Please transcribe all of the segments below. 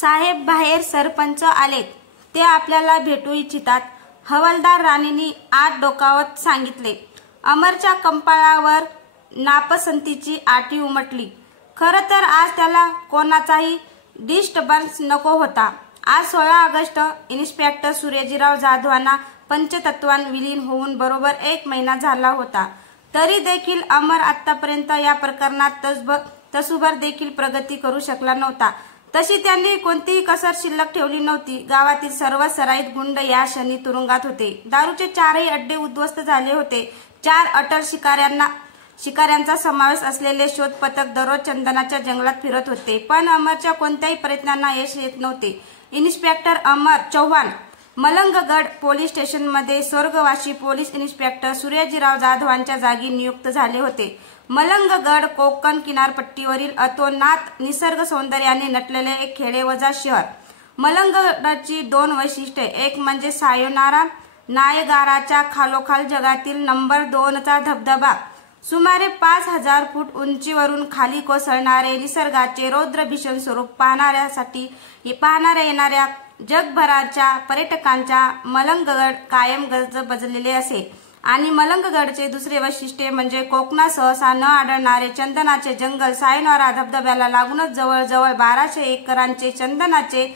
साहेब बाहेर सरपंच आलेत, ते आपल्याला भेटू इच्छितात. हवालदार राणींनी आत डोकावत सांगितले. अमरच्या कपाळावर नापसंतीची आठी उमटली. खरं तर आज त्याला कोणाचाही डिस्टर्बन्स नको होता. आज 16 ऑगस्ट. इन्स्पेक्टर सूर्यजीराव जाधवांना पंचतत्वात विलीन होऊन बरोबर 1 महिना झाला होता. तरी देखील अमर आतापर्यंत या प्रकरणात तसूभर देखील प्रगती करू शकला नव्हता. तशी त्यांनी कोणतीही कसर शिल्लक ठेवली नव्हती. गावातील सर्व सराईत गुंड या क्षणी तुरुंगात होते. दारूचे 4ही अड्डे उद्ध्वस्त झाले होते. 4 अटल शिकाऱ्यांचा समावेश असलेले शोध पथक दररोज चंदनाच्या जंगलात फिरत होते. पण अमरच्या कोणत्याही प्रयत्नांना यश येत नव्हते. इन्स्पेक्टर अमर चव्हाण मलंगगड पोलीस स्टेशनमध्ये स्वर्गवासी पोलीस इन्स्पेक्टर सूर्यजीराव जाधवांच्या जागी नियुक्त झाले होते. मलंगगड कोकण किनारपट्टीवरील अतोनात निसर्ग सौंदर्याने नटलेले एक खेडेवजा शहर. मलंगगडची 2 वैशिष्ट्ये. एक म्हणजे सायोनारा नायगाराच्या खालोखाल जगातील नंबर 2चा धबधबा. सुमारे 5000 फूट उंचीवरून खाली कोसळणारे निसर्गाचे रौद्र भीषण स्वरूप पाहणाऱ्या येणाऱ्या जगभराच्या पर्यटकांच्या मलंगगड कायम गजबजलेले असे. आणि मलंगगडचे दुसरे वैशिष्ट्य म्हणजे कोकणात सहसा न आढळणारे चंदनाचे जंगल. सायोनारा धबधब्याला लागूनच जवळजवळ 1200 एकरांचे चंदनाचे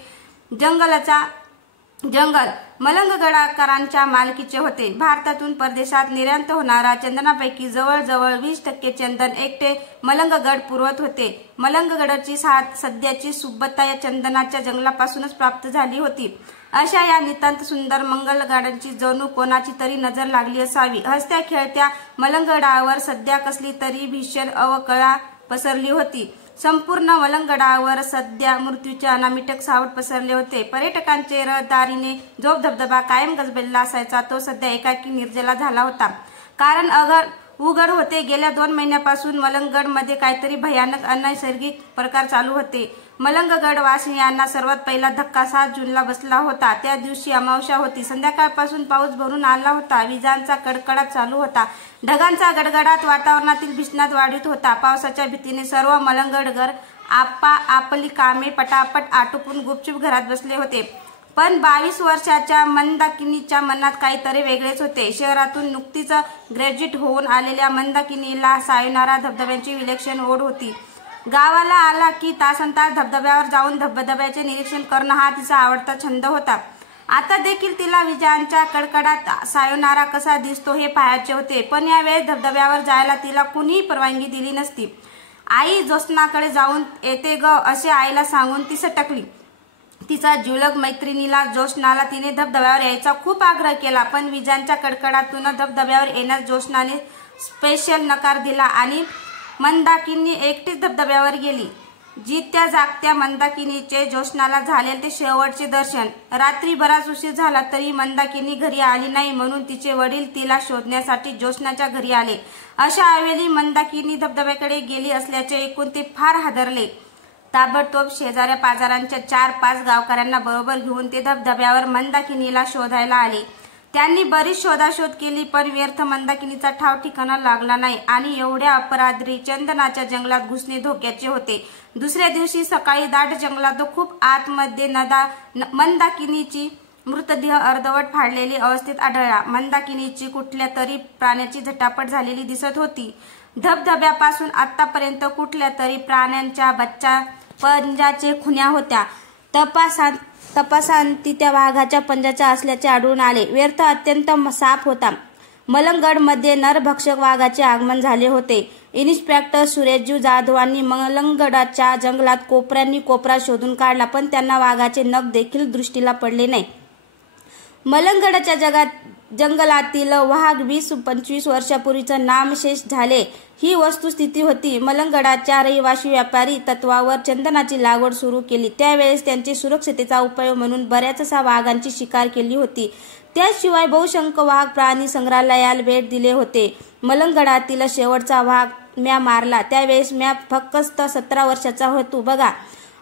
जंगल मलंगगडकरांच्या मालकीचे होते. भारतातून परदेशात निर्यात होणाऱ्या चंदनापैकी जवळजवळ 20% चंदन एकटे मलंगगड पुरवत होते. मलंगगडची सध्याची सुबत्ता या चंदनाच्या जंगलापासूनच प्राप्त झाली होती. अशा या नितांत सुंदर मलंगगडाची जणू कोणाची तरी नजर लागली असावी. हसत्या खेळत्या मलंगगडावर सध्या कसली तरी भीषण अवकळा पसरली होती. संपूर्ण मलंगगडावर सध्या मृत्यूचे अनामिक सावट पसरले होते. पर्यटकांचे रहदारीने जो धबधबा कायम गजबजलेला असायचा तो सध्या एकाकी निर्जला झाला होता. कारण उघड होते. गेल्या 2 महिन्यापासून मलंगगडमध्ये काहीतरी भयानक अनैसर्गिक प्रकार चालू होते. मलंगगडवासियांना सर्वात पहिला धक्का 7 जूनला बसला होता. त्या दिवशी अमावस्या होती. संध्याकाळपासून पाऊस भरून आला होता. विजांचा कडकडाट चालू होता. ढगांचा गडगडाट वातावरणातील भीषणात वाढत होता. पावसाच्या भीतीने सर्व मलंगगडकर आपली कामे पटापट आटोपून गुपचूप घरात बसले होते. पण 22 वर्षाच्या मंदाकिनीच्या मनात काहीतरी वेगळेच होते. शहरातून नुकतीच ग्रॅज्युएट होऊन आलेल्या मंदाकिनीला सायोनारा धबधब्याची विलक्षण ओढ होती. गावाला आला की तासनतास धबधब्यावर जाऊन धबधब्याचे निरीक्षण करणं हा तिचा आवडता छंद होता. आता देखील तिला विजांच्या कडकडात सायोनारा कसा दिसतो हे पाहायचे होते. पण यावेळेस धबधब्यावर जायला तिला कुणीही परवानगी दिली नसती. आई ज्योत्स्नाकडे जाऊन येते ग असे आईला सांगून ती सटकली. तिचा जिवलग मैत्रिणीला ज्योत्स्नाला तिने धबधब्यावर यायचा खूप आग्रह केला. पण विजांच्या कडकडातून धबधब्यावर येण्यास ज्योत्स्नाने स्पेशल नकार दिला आणि मंदाकिनी एकटीच धबधब्यावर गेली. जीत्या जागत्या मंदाकिनीचे ज्योत्स्नाला झाले ते शेवटचे दर्शन. रात्री बराच उशीर झाला तरी मंदाकिनी घरी आली नाही म्हणून तिचे वडील तिला शोधण्यासाठी ज्योत्स्नाच्या घरी आले. अशा वेळी मंदाकिनी धबधब्याकडे गेली असल्याचे ऐकून ते फार हादरले. ताबडतोब शेजाऱ्या पाजारांच्या 4-5 गावकऱ्यांना बरोबर घेऊन ते धबधब्यावर मंदाकिनीला शोधायला आले. त्यांनी बरीच शोधाशोध केली पण व्यर्थ. मंदाकिनीचा ठाव ठिकाणा लागला नाही आणि एवढ्या अपरात्री चंदनाच्या जंगलात घुसणे धोक्याचे होते. दुसऱ्या दिवशी सकाळी दाट जंगलात खूप आतमध्ये मंदाकिनीची मृतदेह अर्धवट फाडलेली अवस्थेत आढळला. मंदाकिनीची कुठल्या तरी प्राण्याची झटापट झालेली दिसत होती. धबधब्यापासून आतापर्यंत कुठल्या तरी प्राण्यांच्या पंजाचे खुन्या होत्या. तपासांती त्या वाघाच्या पंजाच्या असल्याचे आढळून आले. व्यर्थ अत्यंत साफ होता. मलंगगडमध्ये नरभक्षक वाघाचे आगमन झाले होते. इन्स्पेक्टर सूर्यजीव जाधवांनी मलंगगडच्या जंगलात कोपऱ्यांनी कोपरा शोधून काढला पण त्यांना वाघाचे नख देखील दृष्टीला पडले नाही. मलंगगडच्या जंगलातील वाघ 20-25 वर्षापूर्वीच नामशेष झाले ही वस्तुस्थिती होती. मलंगगडच्या रहिवासी व्यापारी तत्वावर चंदनाची लागवड सुरू केली. त्यावेळेस त्यांची सुरक्षिततेचा उपाय म्हणून बऱ्याचशा वाघांची शिकार केली होती. त्याशिवाय बहुसंख्य वाघ प्राणी संग्रहालयाला भेट दिले होते. मलंगगडातील शेवटचा वाघ म्या मारला त्यावेळेस म्या फक्त 17 वर्षाचा होतो बघा.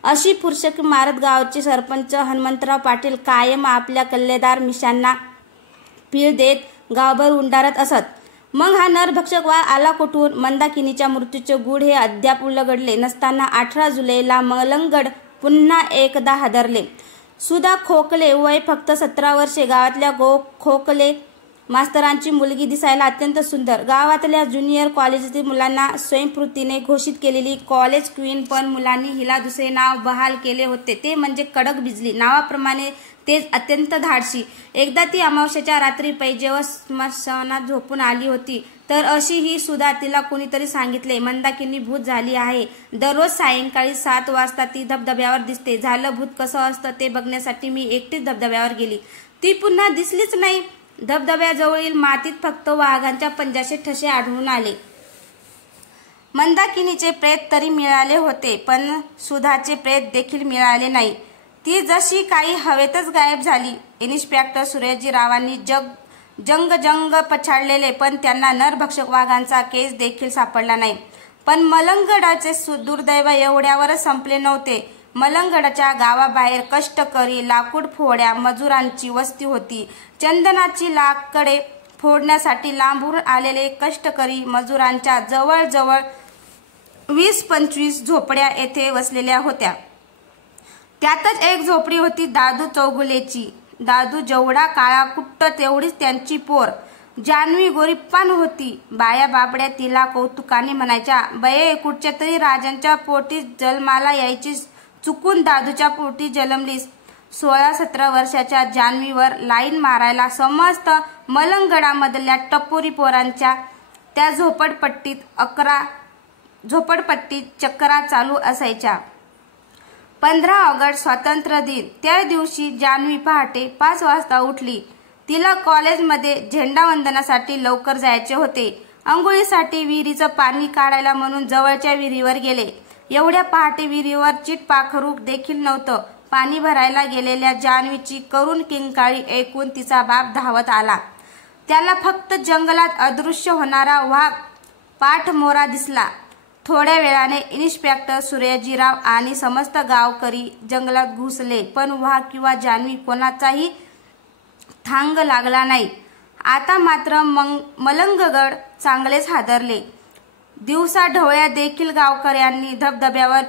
अशी फुरशकी मारत गावचे सरपंच हनुमंतराव पाटील कायम आपल्या कल्लेदार मिशांना पीळ देत गावभर उंडारत असत. मग हा नरभक्षक वाघ आला कुठून? मंदाकिनीच्या मृत्यूचे गूढ हे अद्याप उलगडले नसताना 18 जुलैला मलंगगड पुन्हा एकदा हादरले. सुधा खोकले, वय फक्त 17 वर्षे. गावातल्या खोकले मास्तरांची मुलगी, दिसायला अत्यंत सुंदर. गावातल्या ज्युनियर कॉलेजातील मुलांना स्वयंस्फूर्तीने घोषित केलेली कॉलेज क्वीन. पण मुलांनी हिला दुसरे नाव बहाल केले होते, ते म्हणजे कडक बिजली. नावाप्रमाणे तेच अत्यंत धाडशी. एकदा ती अमावस्येच्या रात्री पैजेवर स्मशानात झोपून आली होती. तर अशी ही सुधा. तिला कुणीतरी सांगितले, मंदाकिनी भूत झाली आहे. दररोज सायंकाळी 7 वाजता ती धबधब्यावर दिसते. झालं भूत कसं असतं ते बघण्यासाठी मी एकटीच धबधब्यावर गेली. ती पुन्हा दिसलीच नाही. धबधब्याजवळील मातीत फक्त वाघांच्या पंजाचे ठसे आढळून आले. मंदाकिनीचे प्रेत तरी मिळाले होते, पण सुधाचे प्रेत देखील मिळाले नाही. ती जशी काही हवेतच गायब झाली. इन्स्पेक्टर सूर्याजीरावांनी जंग पछाडलेले, पण त्यांना नरभक्षक वाघांचा केस देखील सापडला नाही. पण मलंगगडाचे दुर्दैव एवढ्यावरच संपले नव्हते. मलंगगडाच्या गावाबाहेर कष्टकरी लाकूड फोड्या मजुरांची वस्ती होती. चंदनाची लाकडे फोडण्यासाठी लांबून आलेले कष्टकरी मजुरांच्या जवळजवळ 20-25 झोपड्या येथे वसलेल्या होत्या. त्यातच एक झोपडी होती दादू चौगुलेची. दादू जेवढा काळा कुट्ट तेवढीच त्यांची पोर. जानवी गोरीपान होती. बाया बाबड्या तिला कौतुकाने म्हणायच्या, बये कुठच्या तरी राजांच्या पोटी जन्माला यायची, चुकून दादूच्या पोटी जन्मलीस. 16-17 वर्षाच्या जानवीवर लाईन मारायला समस्त मलंगगडामधल्या टपोरी पोरांच्या त्या झोपडपट्टीत चक्रा चालू असायच्या. 15 ऑगस्ट स्वातंत्र्य दिन. त्या दिवशी जानवी पहाटे 5 वाजता उठली. तिला कॉलेजमध्ये झेंडावंदनासाठी लवकर जायचे होते. अंघोळीसाठी विहिरीचं पाणी काढायला म्हणून जवळच्या विहिरीवर गेले. एवढ्या पहाटे विहिरीवर चिटपाखरू देखील नव्हतं. पाणी भरायला गेलेल्या जानवीची करुण किंकाळी ऐकून तिचा बाप धावत आला. त्याला फक्त जंगलात अदृश्य होणारा वाघ पाठमोरा दिसला. थोड्या वेळाने इन्स्पेक्टर सूर्याजीराव आणि समस्त गावकरी जंगलात घुसले, पण वाघ किंवा जानवी कोणाचाही थांग लागला नाही. आता मात्र मलंगगड चांगलेच हादरले. दिवसा ढवळ्या देखील गावकऱ्यांनी धबधब्यावर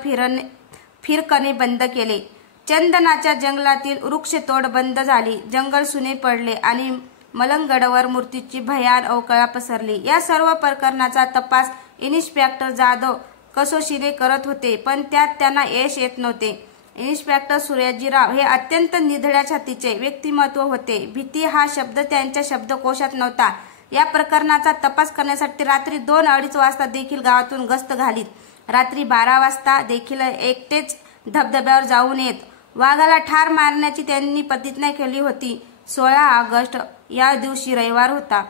फिरकणे बंद केले. चंदनाच्या जंगलातील वृक्षतोड बंद झाली. जंगल सुने पडले आणि मलंगगडवर मृत्यूची भयान अवकळा पसरली. या सर्व प्रकरणाचा तपास इन्स्पेक्टर जाधव कसोशीने करत होते, पण त्यात त्यांना यश येत नव्हते. इन्स्पेक्टर सूर्याजीराव हे अत्यंत निधड्या छातीचे व्यक्तिमत्व होते. भीती हा शब्द त्यांच्या शब्दकोशात नव्हता. या प्रकरणाचा तपास करण्यासाठी रात्री 2-2:30 वाजता देखील गावातून गस्त घालीत. रात्री 12 वाजता देखील एकटेच धबधब्यावर जाऊन येत. वाघाला ठार मारण्याची त्यांनी प्रतिज्ञा केली होती. 16 ऑगस्ट या दिवशी रविवार होता.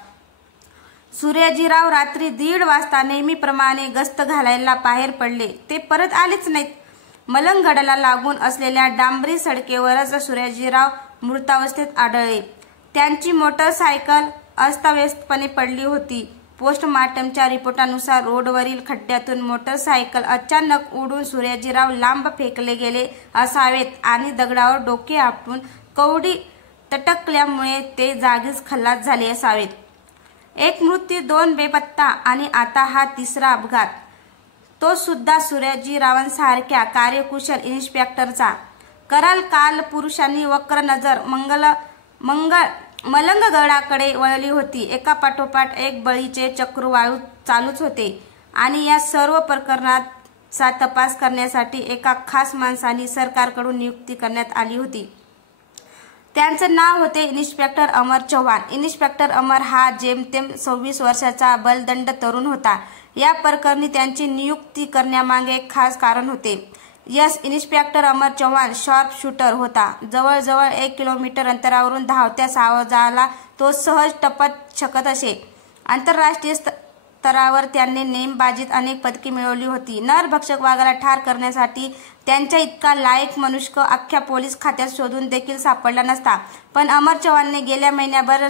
सूर्याजीराव रात्री 1:30 वाजता नेहमीप्रमाणे गस्त घालायला बाहेर पडले. ते परत आलेच नाहीत. मलंगगडाला लागून असलेल्या डांबरी सडकेवरच सूर्याजीराव मृतावस्थेत आढळले. त्यांची मोटरसायकल अस्ताव्यस्तपणे पडली होती. पोस्टमार्टमच्या रिपोर्टानुसार रोडवरील खड्ड्यातून मोटरसायकल अचानक उडून सूर्याजीराव लांब फेकले गेले असावेत आणि दगडावर डोके आपटून कवडी तटकल्यामुळे ते जागीच खल्लास झाले असावेत. एक मृत्यू, 2 बेपत्ता आणि आता हा 3रा अपघात, तो सुद्धा सूर्याजीरावांसारख्या कार्यकुशल इन्स्पेक्टरचा. कराल काल पुरुषांनी वक्र नजर मलंगगडाकडे वळली होती. एकापाठोपाठ एक बळीचे चक्रवाळू चालूच होते आणि या सर्व प्रकरणाचा तपास करण्यासाठी एका खास माणसाची सरकारकडून नियुक्ती करण्यात आली होती. त्यांचं नाव होते इन्स्पेक्टर अमर चव्हाण. इन्स्पेक्टर अमर हा जेमतेम 26 वर्षाचा बलदंड तरुण होता. या प्रकरणी त्यांची नियुक्ती करण्यामागे एक खास कारण होते. इन्स्पेक्टर अमर चव्हाण शार्प शूटर होता. जवळजवळ 1 किलोमीटर अंतरावरून धावत्या सावजाला तो सहज टपत शकत असे. आंतरराष्ट्रीय स्तरावर त्यांनी नेमबाजीत अनेक पदके मिळवली होती. नरभक्षक वाघाला ठार करण्यासाठी त्यांच्या इतका लायक मनुष्य अख्ख्या पोलीस खात्यात शोधून देखील सापडला नसता. पण अमर चव्हाणने गेल्या महिन्याभर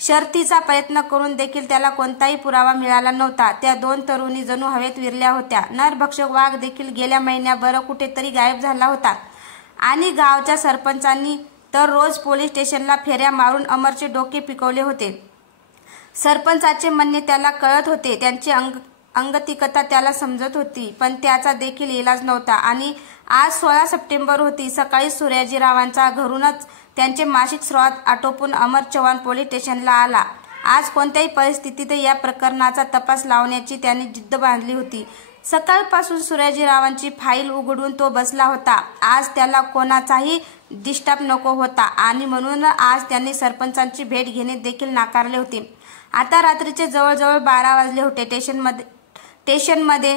शर्थीचा प्रयत्न करून देखील त्याला कोणताही पुरावा मिळाला नव्हता. त्या 2 तरुणी जणू हवेत विरल्या होत्या. नरभक्षक वाघ देखील गेल्या महिन्याभर कुठेतरी गायब झाला होता आणि गावच्या सरपंचांनी तर रोज पोलीस स्टेशनला फेऱ्या मारून अमरचे डोके पिकवले होते. सरपंचाचे म्हणणे त्याला कळत होते. त्यांची अंगतिकता त्याला समजत होती, पण त्याचा देखील इलाज नव्हता आणि आज 16 सप्टेंबर होती. सकाळी सूर्याजीरावांचा घरूनच त्यांचे मासिक स्राव आटोपून अमर चव्हाण पोलीस स्टेशनला आला. आज कोणत्याही परिस्थितीत या प्रकरणाचा तपास लावण्याची त्यांनी जिद्द बांधली होती. सकाळपासून सूर्याजीरावांची फाईल उघडून तो बसला होता. आज त्याला कोणाचाही डिस्टर्ब नको होता आणि म्हणून आज त्यांनी सरपंचांची भेट घेणे देखील नाकारले होते. आता रात्रीचे जवळजवळ 12 वाजले होते. स्टेशनमध्ये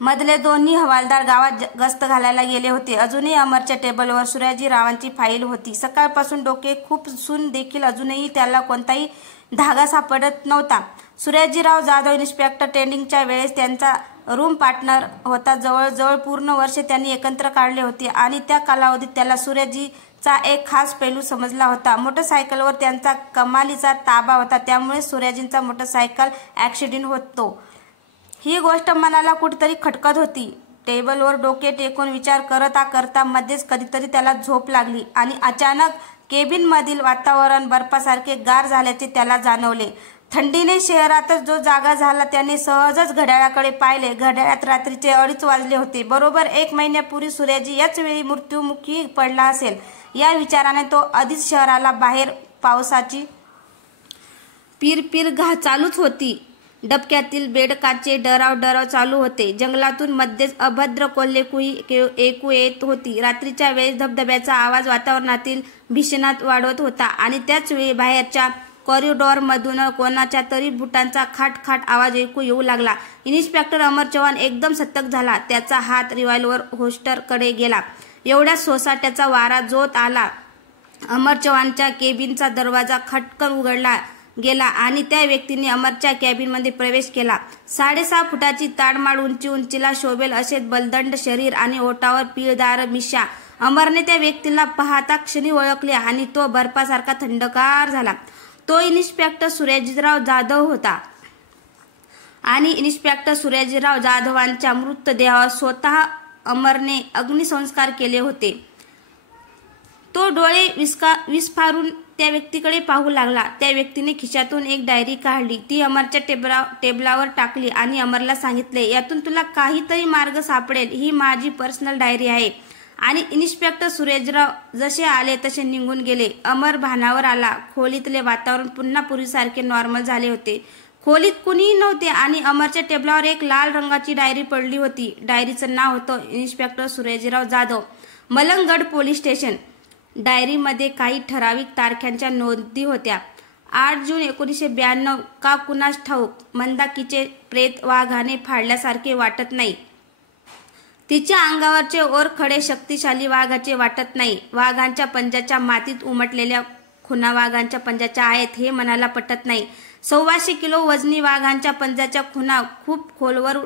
मधले दोन्ही हवालदार गावात गस्त घालायला गेले होते. अजूनही अमरच्या टेबलवर सूर्याजीरावांची फाईल होती. सकाळपासून डोके खूप सून देखील अजूनही त्याला कोणताही धागा सापडत नव्हता. सूर्याजीराव जाधव इन्स्पेक्टर ट्रेनिंगच्या वेळेस त्यांचा रूम पार्टनर होता. जवळजवळ पूर्ण वर्ष त्यांनी एकत्र काढले होते आणि त्या कालावधीत त्याला सूर्याजीचा एक खास पैलू समजला होता. मोटरसायकलवर त्यांचा कमालीचा ताबा होता. त्यामुळे सूर्याजींचा मोटरसायकल ॲक्सिडेंट होतो ही गोष्ट मनाला कुठेतरी खटकत होती. टेबलवर डोके टेकून विचार करता करता मध्येच कधीतरी त्याला झोप लागली आणि अचानक केबिनमधील वातावरण बर्फासारखे गार झाल्याचे त्याला जाणवले. थंडीने शहरातच जो जागा झाला त्याने सहजच घड्याळाकडे पाहिले. घड्याळात रात्रीचे 2:30 वाजले होते. बरोबर 1 महिन्यापूर्वी सूर्याजी याच वेळी मृत्युमुखी पडला असेल या विचाराने तो आधीच शहराला बाहेर पावसाची पिरपिर चालूच होती. डबक्यातील बेडकाचे डराव चालू होते. जंगलातून मध्येच अभद्र कोल्हेकुई ऐकू येत होती. रात्रीच्या वेळेस धबधब्याचा आवाज वातावरणातील भीषणात वाढवत होता आणि त्याच वेळी बाहेरच्या कॉरिडॉरमधून कोणाच्या तरी बुटांचा खाट आवाज ऐकू येऊ लागला. इन्स्पेक्टर अमर चव्हाण एकदम सतर्क झाला. त्याचा हात रिव्हॉल्व्हर होल्स्टरकडे गेला. एवढ्या सोसाट्याचा वारा जोत आला. अमर चव्हाणच्या केबिनचा दरवाजा खटकन उघडला गेला आणि त्या व्यक्तीने अमरच्या कॅबिनमध्ये प्रवेश केला. 6.5 फुटाची ताडमाड उंचीला शोभेल असे बलदंड शरीर आणि ओठावर पिळदार मिशा. अमरने त्या व्यक्तीला पाहता क्षणी ओळखले आणि तो बर्फासारखा थंडगार झाला. तो इन्स्पेक्टर सूर्याजीराव जाधव होता आणि इन्स्पेक्टर सूर्याजीराव जाधवांच्या मृतदेहावर स्वतः अमरने अग्निसंस्कार केले होते. तो डोळे विस्फारून त्या व्यक्तीकडे पाहू लागला. त्या व्यक्तीने खिशातून एक डायरी काढली. ती अमरच्या टेबलावर टाकली आणि अमरला सांगितले, यातून तुला काहीतरी मार्ग सापडेल. ही माझी पर्सनल डायरी आहे. आणि इन्स्पेक्टर सूर्याजीराव जसे आले तसे निघून गेले. अमर भानावर आला. खोलीतले वातावरण पुन्हा पूर्वीसारखे नॉर्मल झाले होते. खोलीत कुणीही नव्हते आणि अमरच्या टेबलावर एक लाल रंगाची डायरी पडली होती. डायरीचं नाव होतं inspector Suryajirao Jadhav, Malanggad police station. डायरीमध्ये काही ठराविक तारखांच्या नोंदी होत्या. 8 जून 1992 का कुणास ठाऊक मंदाकीचे प्रेत वाघाने फाडल्यासारखे वाटत नाही. तिच्या अंगावरचे ओरखडे शक्तिशाली वाघाचे वाटत नाही. वाघांच्या पंजाच्या मातीत उमटलेल्या खुणा वाघांच्या पंजाच्या आहेत हे मनाला पटत नाही. 125 किलो वजनी वाघांच्या पंजाच्या खुणा खूप खोलवर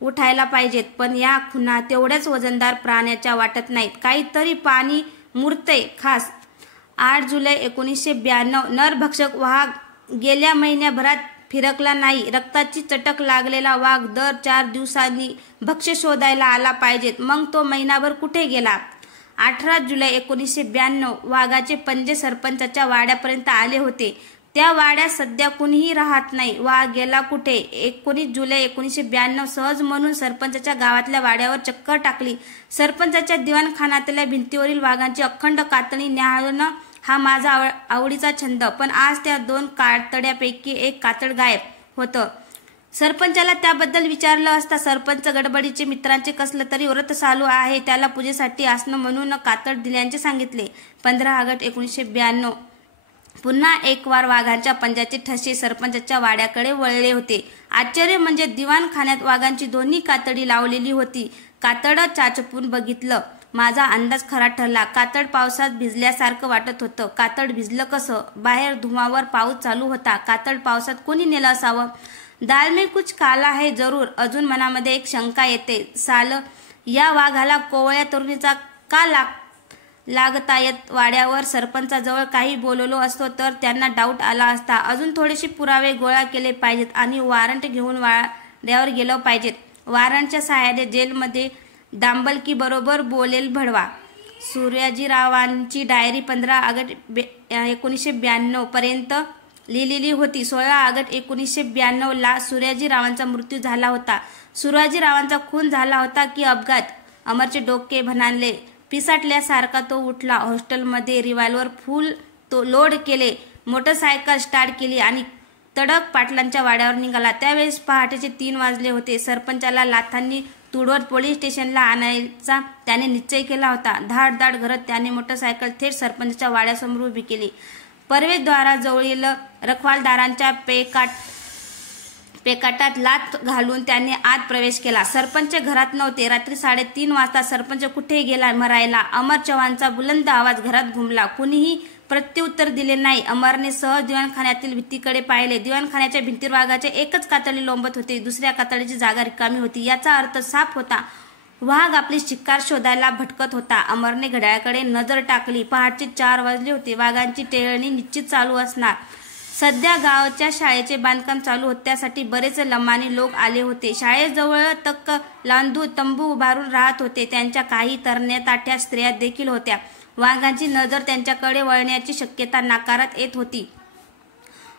उठायला पाहिजेत, पण या खुणा तेवढ्याच वजनदार प्राण्याच्या वाटत नाहीत. काहीतरी पाणी मुरतंय खास. 8 जुलै 1992 नरभक्षक वाघ गेल्या महिन्याभरात फिरकला नाही. रक्ताची चटक लागलेला वाघ दर 4 दिवसांनी भक्ष्य शोधायला आला पाहिजेत. मग तो महिनाभर कुठे गेला? 18 जुलै 1992 वाघाचे पंजे सरपंचाच्या वाड्यापर्यंत आले होते. त्या वाड्यात सध्या कुणीही राहत नाही. वाघ गेला कुठे? 19 जुलै 1992 सहज म्हणून सरपंचाच्या गावातल्या वाड्यावर चक्कर टाकली. सरपंचाच्या दिवाणखान्यातल्या भिंतीवरील वाघांची अखंड कातणी न्याहाळणं हा माझा आवडीचा छंद. पण आज त्या 2 कातड्यापैकी एक कातड गायब होतं. सरपंचाला त्याबद्दल विचारलं असता सरपंच गडबडीचे मित्रांचे कसलं तरी व्रत चालू आहे, त्याला पूजेसाठी असणं म्हणून कातड दिल्याचे सांगितले. 15 ऑगस्ट 1992 पुन्हा एक वार वाघांच्या पंजाचे ठसे सरपंचाच्या वाड्याकडे वळले होते. आश्चर्य म्हणजे दिवाणखान्यात वाघांची दोन्ही कातडी लावलेली होती. कातड चाचपून बघितलं. माझा अंदाज खरा ठरला. कातड पावसात भिजल्यासारखं वाटत होतं. कातड भिजलं कसं? बाहेर धुवावर पाऊस चालू होता. कातड पावसात कोणी नेलं असावं? दाल में कुछ काला है जरूर. अजून मनामध्ये एक शंका येते. साल या वाघाला कोवळ्या तरुणीचा का लागतायत? वाड्यावर सरपंचाजवळ काही बोललो असतो तर त्यांना डाऊट आला असता. अजून थोडेसे पुरावे गोळा केले पाहिजेत आणि वॉरंट घेऊन वाड्यावर गेलो पाहिजेत. वॉरंटच्या सहाय्याने जेलमध्ये दांबलकी बरोबर बोलेल भडवा. सूर्याजीरावांची डायरी 15 ऑगस्ट 1992 पर्यंत लिहिलेली होती. 16 ऑगस्ट 1992 ला सूर्याजीरावांचा मृत्यू झाला होता. सूर्याजीरावांचा खून झाला होता की अपघात? अमरचे डोके भणाणले, पिसाटल्यासारखा तो उठला. हॉस्टेलमध्ये रिव्हॉल्वर फुल लोड केले, मोटरसायकल स्टार्ट केली आणि तडक पाटलांच्या वाड्यावर निघाला. त्यावेळेस पहाटेचे 3 वाजले होते. सरपंचाला लाथांनी तुडवत पोलीस स्टेशनला आणायचा त्याने निश्चय केला होता. धाड करत त्याने मोटरसायकल थेट सरपंचाच्या वाड्यासमोर उभी केली. प्रवेशद्वाराजवळील रखवालदारांच्या पेकाटात लाथ घालून त्याने आत प्रवेश केला. सरपंच घरात नव्हते. रात्री 3:30 वाजता सरपंच कुठे गेला मरायला? अमर चव्हाणचा बुलंद आवाज घरात घुमला. कुणीही प्रत्युत्तर दिले नाही. अमरने सहज दिवाणखान्यातील भिंतीकडे पाहिले. दिवाणखान्याच्या भिंतीवर वाघाचे एकच कातडी लोंबत होते. दुसऱ्या कातडीची जागा रिकामी होती. याचा अर्थ साफ होता, वाघ आपली शिकार शोधायला भटकत होता. अमरने घड्याळाकडे नजर टाकली. पहाटे 4 वाजले होते. वाघांची टेळणी निश्चित चालू असणार. सध्या गावच्या शाळेचे बांधकाम चालू होते. त्यासाठी बरेच लमानी लोक आले होते. शाळेजवळ तक्क लांदू तंबू उभारून राहत होते. त्यांच्या काही तरण्या ताठ्या स्त्रिया देखील होत्या. वाघांची नजर त्यांच्याकडे वळण्याची शक्यता नाकारत येत होती.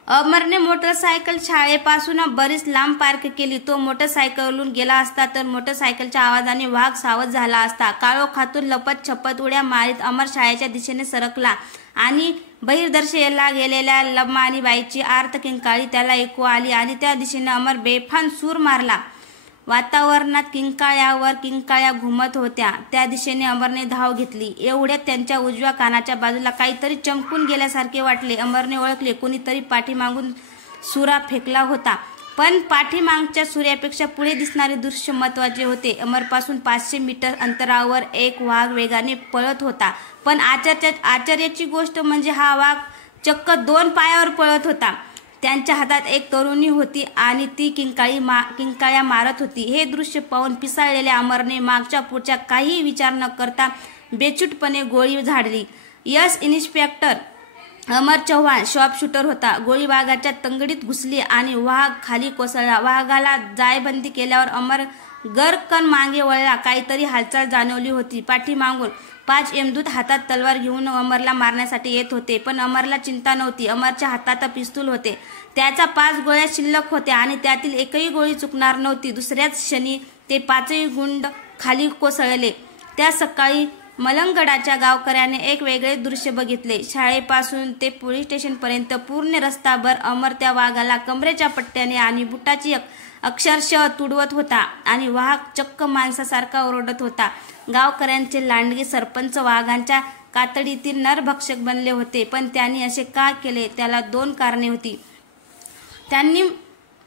अमरने मोटरसायकल शाळेपासून बरीच लांब पार्क केली. तो मोटरसायकलवरून गेला असता तर मोटरसायकलच्या आवाजाने वाघ सावध झाला असता. काळोखातून लपत छपत उड्या मारीत अमर शाळेच्या दिशेने सरकला आणि बहिर्दर्शेला गेलेल्या लमानी बाईची आर्त किंकाळी त्याला ऐकू आली आणि त्या दिशेने अमर बेफान सूर मारला. वातावरणात किंकाळ्यावर किंकाळ्या घुमत होत्या. त्या दिशेने अमरने धाव घेतली. एवढ्यात त्यांच्या उजव्या कानाच्या बाजूला काहीतरी चमकून गेल्यासारखे वाटले. अमरने ओळखले. कोणीतरी पाठीमागून सुरा फेकला होता. पण पाठीमागच्या सूर्यापेक्षा पुढे दिसणारे दृश्य महत्वाचे होते. अमरपासून 500 मीटर अंतरावर एक वाघ वेगाने पळत होता. पण आश्चर्याची गोष्ट म्हणजे हा वाघ चक्क 2 पायावर पळत होता. त्यांच्या हातात एक तरुणी होती आणि ती किंकाळ्या मारत होती. हे दृश्य पाहून पिसाळलेल्या अमरने मागच्या पुढच्या काही विचार न करता बेछूटपणे गोळी झाडली. इन्स्पेक्टर अमर चव्हाण शॉर्पशूटर होता. गोळी वाघाच्या तंगडीत घुसली आणि वाघ खाली कोसळला. वाघाला जायबंदी केल्यावर अमर गरकन मागे वळला. काहीतरी हालचाल जाणवली होती. पाठीमागून 5 यमदूत हातात तलवार घेऊन अमरला मारण्यासाठी येत होते. पण अमरला चिंता नव्हती. अमरच्या हातात पिस्तूल होते. त्याच्या 5 गोळ्या शिल्लक होत्या आणि त्यातील एकही गोळी चुकणार नव्हती. दुसऱ्याच क्षणी ते 5ही गुंड खाली कोसळले. त्या सकाळी मलंगगडाच्या गावकऱ्याने एक वेगळे दृश्य बघितले. शाळेपासून ते पोलीस स्टेशनपर्यंत पूर्ण रस्ताभर अमर त्या वाघाला कमरेच्या पट्ट्याने आणि बुटाची अक्षरशः तुडवत होता आणि वाघ चक्क माणसासारखा ओरडत होता. गावकऱ्यांचे लांडगे सरपंच वाघांच्या कातडीतील नरभक्षक बनले होते. पण त्यांनी असे का केले? त्याला 2 कारणे होती. त्यांनी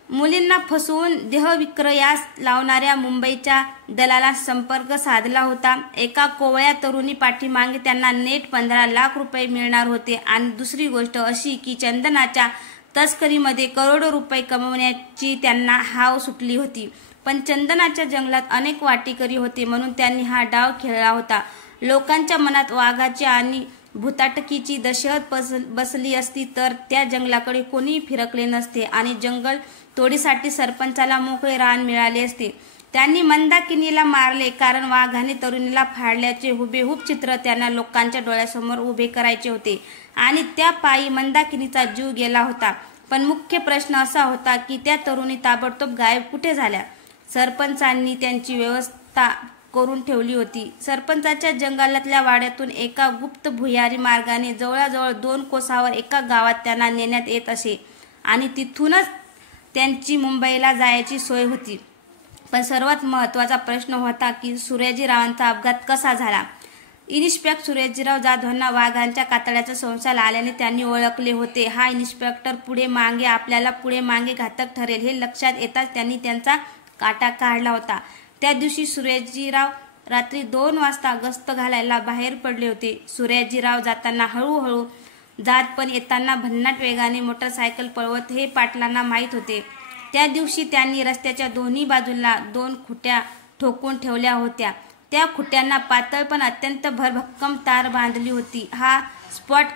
मुलींना फसवून देहविक्रयास लावणाऱ्या मुंबईच्या दलाला संपर्क साधला होता. एका कोवळ्या तरुणी पाठीमागे त्यांना नेट 15 लाख रुपये मिळणार होते. आणि दुसरी गोष्ट अशी की चंदनाच्या तस्करीमध्ये करोडो रुपये कमवण्याची त्यांना हाव सुटली होती. पण चंदनाच्या जंगलात अनेक वाटेकरी होते म्हणून त्यांनी हा डाव खेळला होता. लोकांच्या मनात वाघाची आणि भुताटकीची दहशत बसली असती तर त्या जंगलाकडे कोणीही फिरकले नसते आणि जंगल तोडीसाठी सरपंचाला मोकळे रान मिळाले असते. त्यांनी मंदाकिनीला मारले कारण वाघाने तरुणीला फाडल्याचे हुबेहूब चित्र त्यांना लोकांच्या डोळ्यासमोर उभे करायचे होते आणि त्या पायी मंदाकिनीचा जीव गेला होता. पण मुख्य प्रश्न असा होता की त्या तरुणी ताबडतोब गायब कुठे झाल्या? सरपंचांनी त्यांची व्यवस्था करून ठेवली होती. सरपंचाच्या जंगलातल्या वाड्यातून एका गुप्त भुयारी मार्गाने जवळजवळ 2 कोसावर एका गावात त्यांना नेण्यात येत असे आणि तिथूनच त्यांची मुंबईला जायची सोय होती. पण सर्वात महत्त्वाचा प्रश्न होता की सूर्याजीरावांचा अपघात कसा झाला? इन्स्पेक्टर सूर्याजीराव जाधवांना वाघांच्या कातड्याचा संशय आल्याने त्यांनी ओळखले होते. हा इन्स्पेक्टर पुढे मागे आपल्याला पुढे मागे घातक ठरेल हे लक्षात येताच त्यांनी त्यांचा काटा काढला होता. त्या दिवशी सूर्याजीराव रात्री 2 वाजता गस्त घालायला बाहेर पडले होते. सूर्याजीराव जाताना हळूहळू जात पण येताना भन्नाट वेगाने मोटरसायकल पळवत हे पाटलांना माहीत होते. त्या दिवशी त्यांनी रस्त्याच्या दोन्ही बाजूला 2 खुट्या ठोकून ठेवल्या होत्या. त्या खुट्यांना पातळ पण अत्यंत भरभक्कम तार बांधली होती. हा स्पॉट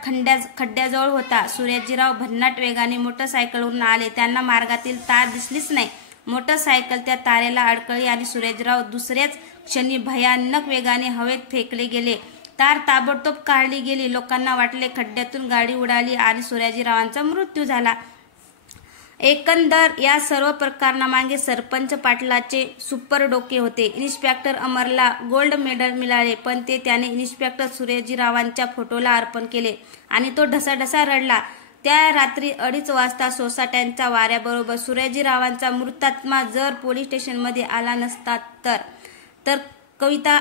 खड्ड्याजवळ होता. सूर्याजीराव भन्नाट वेगाने मोटरसायकलवरून आले. त्यांना मार्गातील तार दिसलीच नाही. मोटरसायकल त्या तारेला अडकली आणि सूर्याजीराव दुसऱ्याच क्षणी भयानक वेगाने हवेत फेकले गेले. तार ताबडतोब काढली गेली. लोकांना वाटले खड्ड्यातून गाडी उडाली आणि सूर्याजीरावांचा मृत्यू झाला. एकंदर या सर्व प्रकरणामागे सरपंच पाटलाचे सुपर डोके होते. इन्स्पेक्टर अमरला गोल्ड मेडल मिळाले, पण ते त्याने इन्स्पेक्टर सूर्यजीरावांच्या फोटोला अर्पण केले आणि तो ढसाढसा रडला. त्या रात्री 2:30 वाजता सोसाट्यांच्या वाऱ्याबरोबर सूर्यजीरावांचा मृतात्मा जर पोलीस स्टेशनमध्ये आला नसता तर कविता